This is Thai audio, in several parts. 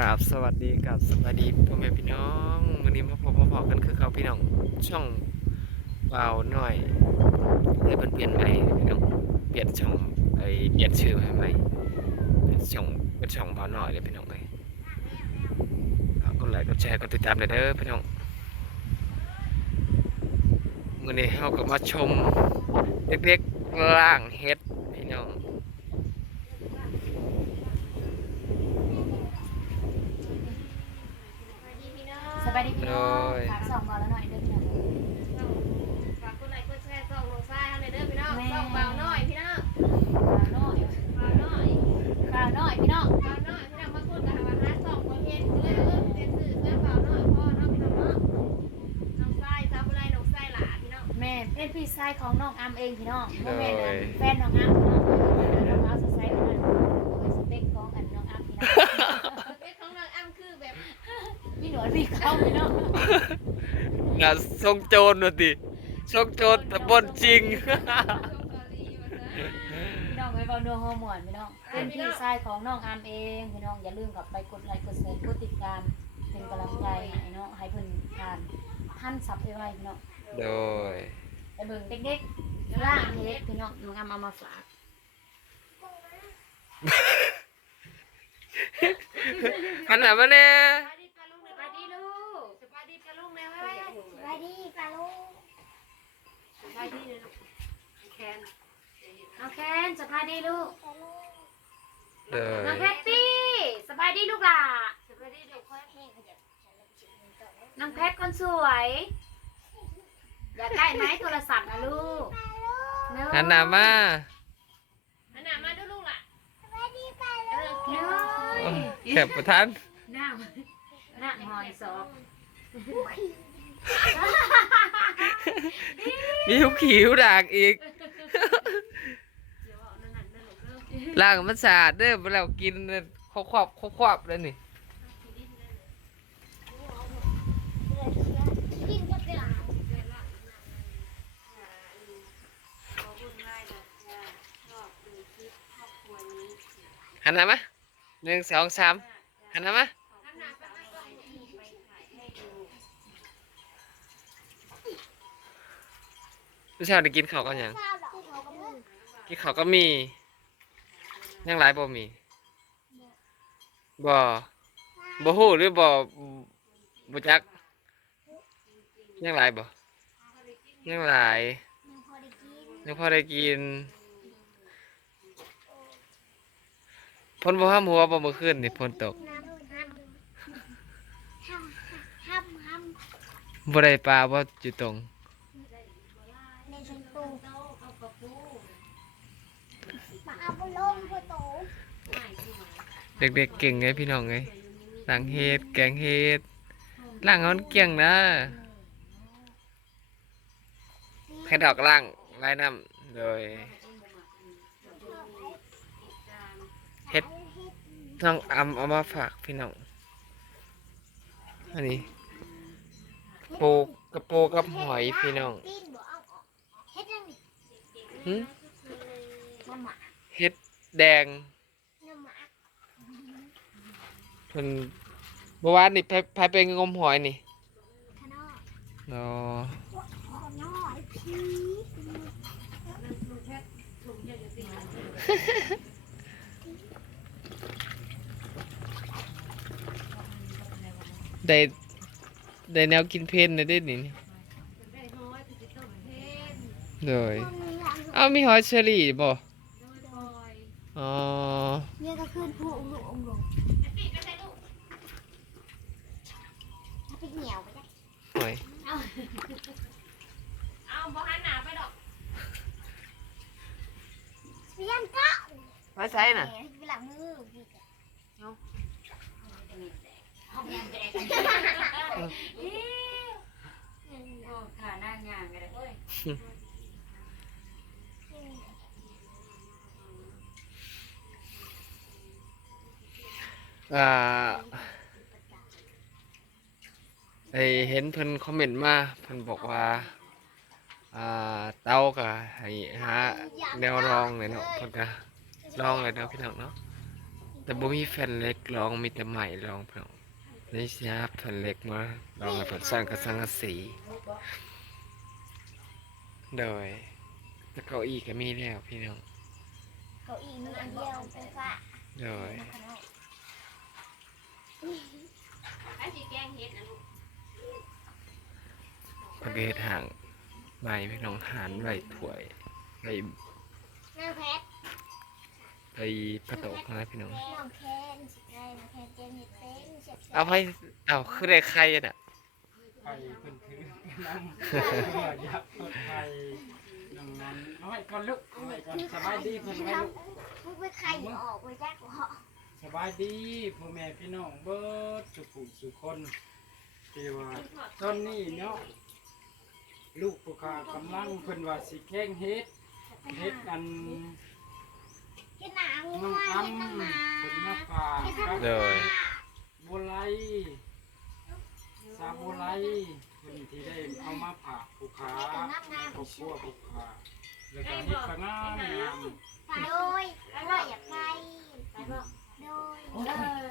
กับสวัสดีกับสวัสดีพ่อแม่พี่น้องวันนี้มาพบมาพอกันคือเขาพี่น้องช่องเบาหน่อยเลยเป็นเปลี่ยนใหม่พี่น้องเปลี่ยนช่องไอเปลี่ยนชื่อให้ใหม่เป็นช่องเป็นช่องเบาหน่อยเลยพี่น้องเลยกกดไลค์กดแชร์กดติดตามเลยเด้อพี่น้องวันนี้เราก็มาชมเด็กๆล่างเฮ็ดพี่น้อง ส บายดีพี่น้องฝากสองก่อนแล้วหน่อยเด้อพี่น้องฝากกดไลค์กดแชร์ส่องลงซ้ายให้เลยเด้อพี่น้องส่องเบาหน่อยพี่น้องฝากน้อยเบาหน่อยฝากน้อยพี่น้องเบาหน่อยพี่น้องบางคนก็หาว่าหาส่องบ่เห็นก็เลยเออเป็นสื่อเสื้อเบาหน่อยพ่อเนาะพี่น้องเนาะน้องไส้ซาบุไรน้องไส้หลาพี่น้องแม่เป็นพี่ชายของน้องอัมเองพี่น้องโดโมยเมนต์แฟนน้องอัมพี่น้องน้องอัมสดใสพี่น้องเป็นสเปคของอันน้องอัมพี่น้อง เป็นของน้องอ้ำคือแบบ มีหนวดมีเขาพี่น้อง งานทรงโจรน่ะติทรงโจรแต่บนจริงชมเกาหลีว่าซะพี่น้องไปเบานัวฮอร์โมนพี่น้องเป็นพี่ชายของน้องอัมเองพี่น้องอย่าลืมกลับไปกดไลค์กดแชร์กดติดตามเป็นกำลังใจให้เนาะให้เพิ่นผ่านท่านสับไวๆพี่น้องโดย ไปเบิ่งเด็กๆล่างเฮ็ดพี่น้องน้องอัมเอามาฝากหันหน้ามาเนี่ย สวัสดีปลาลุงสวัสดีลูกสวัสดีปลาลุงแม่ไว้ สวัสดีปลาลูก สวัสดีเลยลูกแคนน้องแคนสบายดีลูกปลาลูกโดยน้องแพตตี้สบายดีลูกหล่ะสวัสดีลูกค่อยแม่ขยับน้องแพทคนสวย อยากได้ไหมโทรศัพท์นะลูกเอะหันหน้ามาอันน่ะมาดูลูกล่ะสวัสดีปลาเอลูอกแคเนื้นอแคบประทันหน้าหน้าหอยสอบ มีหุบขิวดากอีกเดี๋ยวเอานั่นนั่นนั่นลูกเด้อล่างมันสะอาดเด้อเวลากินครบครอบครบครอบเลยนี่กินก็กระไรหันหน้ามาหนึ่งสองสามหันหน้ามา ผู้ชายได้กินข้าวกันยังข้าวดอกเขาก็มึงกินข้าวก็มียังหลายบ่มีบ่บ่ฮู้หรือบ่บ่จักยังหลายบ่ยังหลายยังพอได้กินยังพอได้กินฝนบ่ห้ามหัวบ่เมื่อคืนนี่ฝนตกน้ำน้ำห้ำห้ำห้ำบ่ได้ปลาบ่อยู่ตรง เอาไปลงพ่อโตเด็กๆเก่งไงพี่น้องไงล้างเฮ็ดแกงเฮ็ดล้างเอามันเกลี้ยงนะให้ดอกล้างลายน้ำโดยเฮ็ดน้องอำเอามาฝากพี่น้องอันนี้ปูกระปูกับหอยพี่น้องตีนบ่เอาออกเฮ็ดยังไงหึน้ำหมา เฮ็ดแดงน้ำหมาเพิ่นเมื่อวานนี่ไปไปไปงมหอยนี่ข้างนอกอ๋อข้างนอกพี่ได้ได้แนวกินเพนได้นี่ได้น้อยคือสิต้มเพนเลยตรงนี้หลังเอ้ามีหอยเชอรี่บ่โดยคอย อ๋อเนี่ยก็ขึ้นผู้องค์ลงองค์ลงไปใส่ลูกถ้าไปเหนียวไปได้หอยเอาบ่หันหน้าไปดอกเสียนเก้าหอยใส่น่ะหมไปหลังมือพี่กะห้องยังแดงโอ้ขาหน้างานกันเลย อ่าไอเห็นเพิ่นคอมเมนต์มาเพิ่นบอกว่า อ่าเต้าก็ให้หาแนวรองเลยเนาะเพิ่นก็ลองเลยเนาะพี่น้องเนาะอแต่บ่มีแผ่นเหล็กรองมีแต่ไม้รองพี่น้องนี่สิครับแผ่นเหล็กมารองให้เพิ่นสร้างกับสังกะสีโดยแล้วเก้าอี้ก็มีแล้วพี่น้องเก้าอี้มีอันเดียวเป็นฟ้าโดย ไอ้สีแกงเห็ดนะลูกประเภทห่างใบพี่น้องหานใบถ้วยใบน้ำเพชรใบประตกนะพี่น้อง น้องแคนสิไงน้องแคนเจนเห็ดเป็นเสียบเอาไปเอาคือได้ใครอะน่ะไข่เพิ่นถือน้ำยักษ์ต้นไข่น้องนั้นเอาไว้ก่อนลูกเอาไว้ก่อนสบายดีเพิ่นไว้ลูกมึงไปไข่ออกไปจ้ากูเหาะ สบายดีพ่อแม่พี่น้องเบิดสุขุสุคนที่ว่าตอนนี้เนาะลูกผู้ค้ากำลังเพิ่นว่าสิแข่งเฮ็ดเฮ็ดอันกินหนังน้องว่าอ้ํกินน้ำหมาเพิ่นมาฝากกับโดย บัวไลซาบัวไลเพิ่นที่ได้เอามาฝากผู้ค้ากินน้ำงามครอบครัวผู้ค้าแล้วก็เฮ็ดก็งามงามไปโดยว่าอยากไป ไปบ่ โดย เออ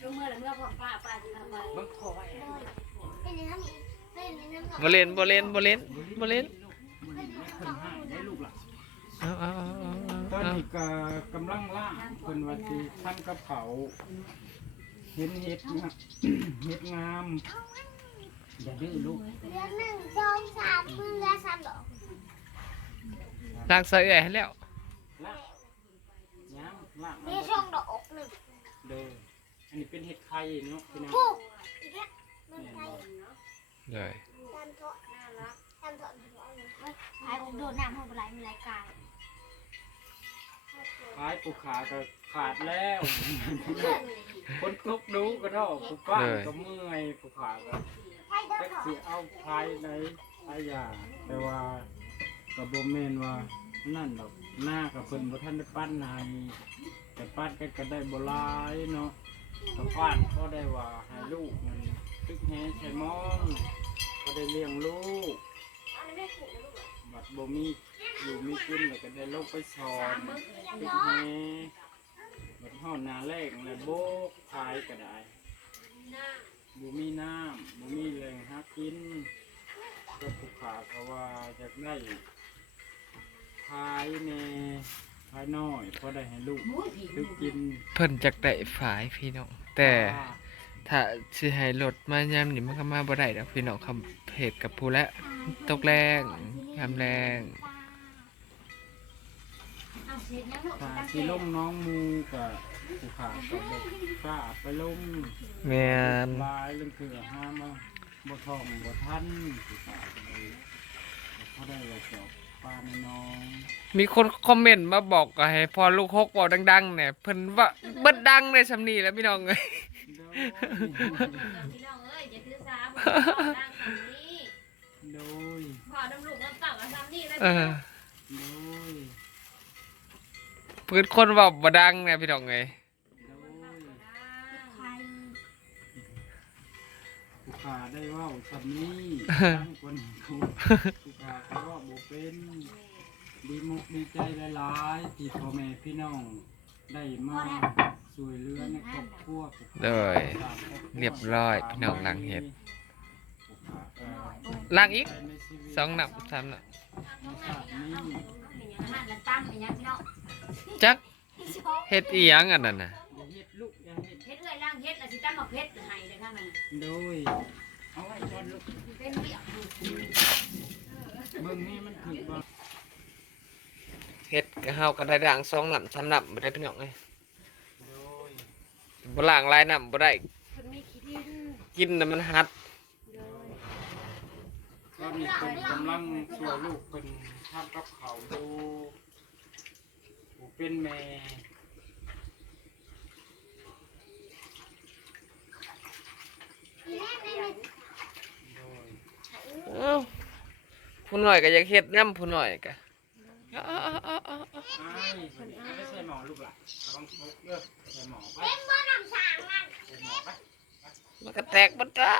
ช่วงเมื่อหรือเมื่อพ่อป้าป้าจะทำอะไร เบิ่งขอไว้ โดยเป็นน้ำอีกเป็นน้ำ บ่เล่นบ่เล่นบ่เล่นบ่เล่นเพิ่นให้ได้ลูกล่ะเอาเอาเอาเอาตอนเอานี้ก็กำลังล่างเพิ่นว่าสิทำกระเป๋าเห็นเฮ็ดงามเฮ็ดงามอย่าดื้อลูกเดือนหนึ่งสองสามมือละสามดอกล้างใส่เอื้อยให้แล้วล่างย้ำล่างมีช่องดอกหนึ่งเด้ออันนี้เป็นเห็ดไข่เนาะพี่น้องปุ๊บอีกแล้วมันไข่เลยตามเถาะน่ารักตามเถาะหายผมโดนน้ำห้องปลายมีรายการขายปูขาก็ขาดแล้วคนตกดูก็เท่าปูป้านก็เมื่อยปูขาก็ใช่เด้อแท็กเถาะซี่เอาภายในภายยาแต่ว่าก็บ่แม่นว่านั่นดอกหน้ากับเพิ่นบ่ทันได้ปั้นนายแต่ปั้นก็ก็ได้บ่หลายเนาะก็ปั้นก็ได้ว่าให้ลูกมัน ตึกแฮใส่มองก็ได้เลี้ยงลูกบัดบ่มีอยู่มีกินแล้วก็ได้ลงไปสอนตึกแฮบัดเฮาหน้าแรกแล้วโบกขายก็ได้บ่มีน้ำบ่มีแหล่งหากินก็ผู้ขาเขาว่าอยากได้ขายแหน่ขายน้อยพอได้ให้ลูกคือกินเพิ่นจักได้ฝายพี่น้องแต่ ถ้าสิให้รถมายามนี่มันก็มาบ่ได้ดอกพี่น้องคำเพจกับผู้และตกแรงยามแรงเอาเสร็จยังลูกถ้าตั้งสิลงน้องหมูก็ผู้ขาก็บ่กล้าไปลงแม่นลายเรื่องคือห้ามมาบ่ท่องบ่ทันผู้ขาก็เลยเขาได้ว่าจอบปลาในน้องมีคนคอมเมนต์มาบอกก็ให้พอลูกฮกบอกดังๆเนี่ยเพิ่นว่าเบิดดังในสำนีแหล้วพี่น้องเอ้ยโดย พี่น้องเอ้ยอย่าถือสาบ่ต้องดังคำนี้โดยพอน้ำลูกน้ำเต่ากับซ้ำนี่แล้วเออโดยเพิ่นคนเว้าบ่ดังเนี่ยพี่น้องเอ้ยโดยไข่ผู้ขาได้เว่าสำนี้ตั้งคนผู้ผู้ขาเขาเว่าบ่เป็นดีมุกดีใจหลายๆที่พ่อแม่พี่น้องได้มา ช่วยเลือในครอบครัวเลยเรียบร้อยพี่น้องหลังเฮ็ดล้างอีกสองหนับสามหนตั้มเป็นยังพี่น้องจักเฮ็ดอีหยังอันนั้นน่ะเฮ็ดลูกเฮ็ดเฮ็ดเอ้ยล่างเฮ็ดแล้วสิตั้มมาเฮ็ดให้เลยข้างนั้นโดยเอาไว้ก่อนลูกเป็นเรียเบิ่งนี่มันคือเฮ็ดก็เฮาก็ได้ด่างสองหนับสามหนับบ่ได้พี่น้องเอ้ยโดย บ่ล้างหลายน้ำบ่ได้เพิ่นมีขี้ดินกินน่ะมันหัดตอนนี้เพิ่นกำลังช่วยลูกเพิ่นทำกับข้าวอยู่ผู้เป็นแม่อีแม่ไม่มีโดยเอ้าผู้น้อยก็อยากเฮ็ดนํผู้น้อยก็เอาๆๆๆอ้ายเพิ่นไม่ใช่หมอลูกหล่ะระวังทุกเด้อใส่หมอไป มันก็แตกมันจ้ะ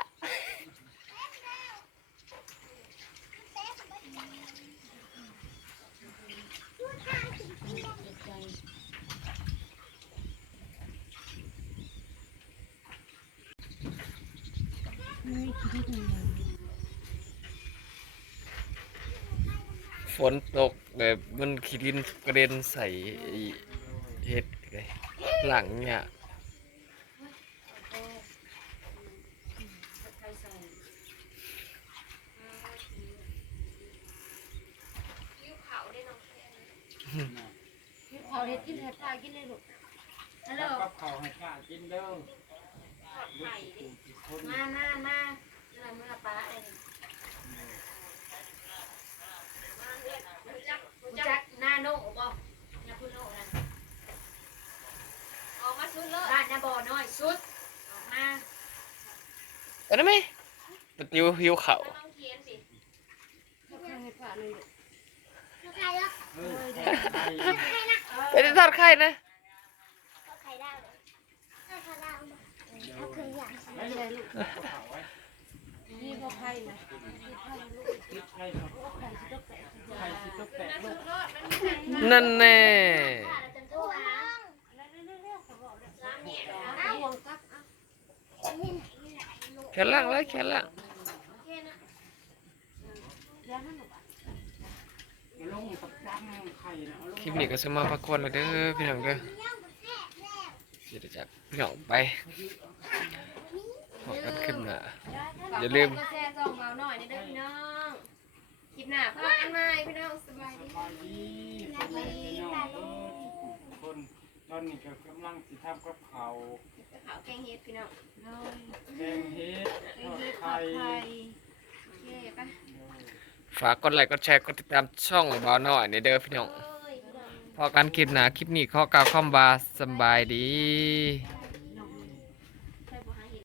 ฝนตกแบบมันขีดินกระเด็นใส่เห็ดหลังเนี่ย เอาเฮ็ดกินเฮ็ดทากินเลยลูกฮัลโหลกับข้าวให้ข้ากินเด้อทอดไข่ดิคนมามามาเมื่อเมื่อป้าเองมาเลือดรู้จักรู้รู้จัจักกหน้าโน่บ่อย่าพูดโน่นะออกมาชุดเลยบ้านนาบ่อน้อยสุดออกมาเอาได้ไหมปะติวหิวเขาวไม่ต้องเขียนสิแล้วใครล่ะเออไข่ไปได้ทอดไข่นะก็ใครได้เลยก็ใครได้เลยก็คืออย่างไข่เลย ไว้นี่บ่ไข่นะติดไข่ครับไข่สิตกแตกมาลูชุกดรถมันมีหนังนั่นแน่ป้เราจะตัวนะล้างเนี่ยเอาห่วงแขนล่างเลยแขนล่าง ค่นั้นเอาลงกับจังไข่นะเอาลงคลิปนี้ก็สมาพักคนแล้วเด้อพี่น้องเด้อสิได้จักพี่น้องไปพบกันคลิปหน้าอย่าลืมก็แชร์ส่องเบาหน่อยในเด้อพี่น้องคลิปหน้าพบกันใหม่พี่น้องสบายดีสบายดีสบายดีน้องเบิดทุกคนตอนนี้ก็กำลังสิทำกับข้าวข้าวแกงเห็ดพี่น้องแกงเห็ดทอดไข่โอเคปะ ฝากกดไลค์กดแชร์กดติดตามช่องบ่าวน้อยในเด้อพี่น้องพี่น้องพอกันคลิปหน้าคลิปนี้ขอกล่าวคำว่าสำบายดี